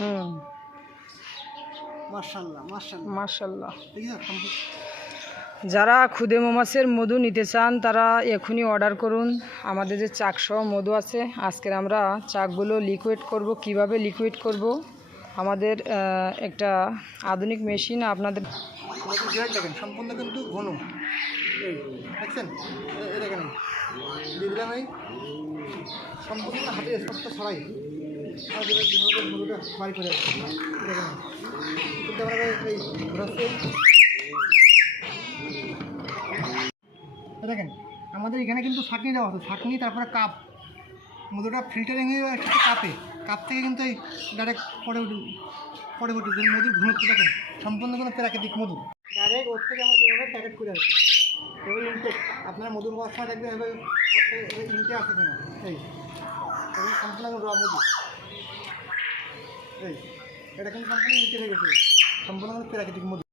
হুম। মার্শাল্লাহ যারা খুদে মৌমাছির মধু নিতে চান তারা এখনই অর্ডার করুন। আমাদের যে চাকসহ মধু আছে আজকের আমরা চাকগুলো লিকুইড করব। কীভাবে লিকুইড করব? আমাদের একটা আধুনিক মেশিন আপনাদের সম্পূর্ণ কিন্তু ঘন। দেখছেন? দিলাম এই সম্পূর্ণ হাতে স্পষ্ট ছড়াই। মধুটা করে দেখেন। আমাদের এখানে কিন্তু ছাঁকনি দেওয়া আছে। ছাঁকনি, তারপরে কাপ। মধুটা ফিল্টারিং হয়ে একটা কাপে। কাপ থেকে কিন্তু এই ডাইরেক্ট পরে উঠে- মধুর ঘনত্ব দেখেন। সম্পূর্ণ কোনো প্রাকৃতিক মধু। ডাইরেক্ট ওর থেকে আমরা যেভাবে প্যাকেট করে আসি এবার ইনটেক আপনারা মধুর বস্তা দেখবেন এবার ইনটেক আসে কিনা এই। এবং সম্পূর্ণ র মধু এই। এটা কিন্তু সম্পূর্ণ ইনটেক হয়ে গেছে সম্পূর্ণ প্রাকৃতিক মধু।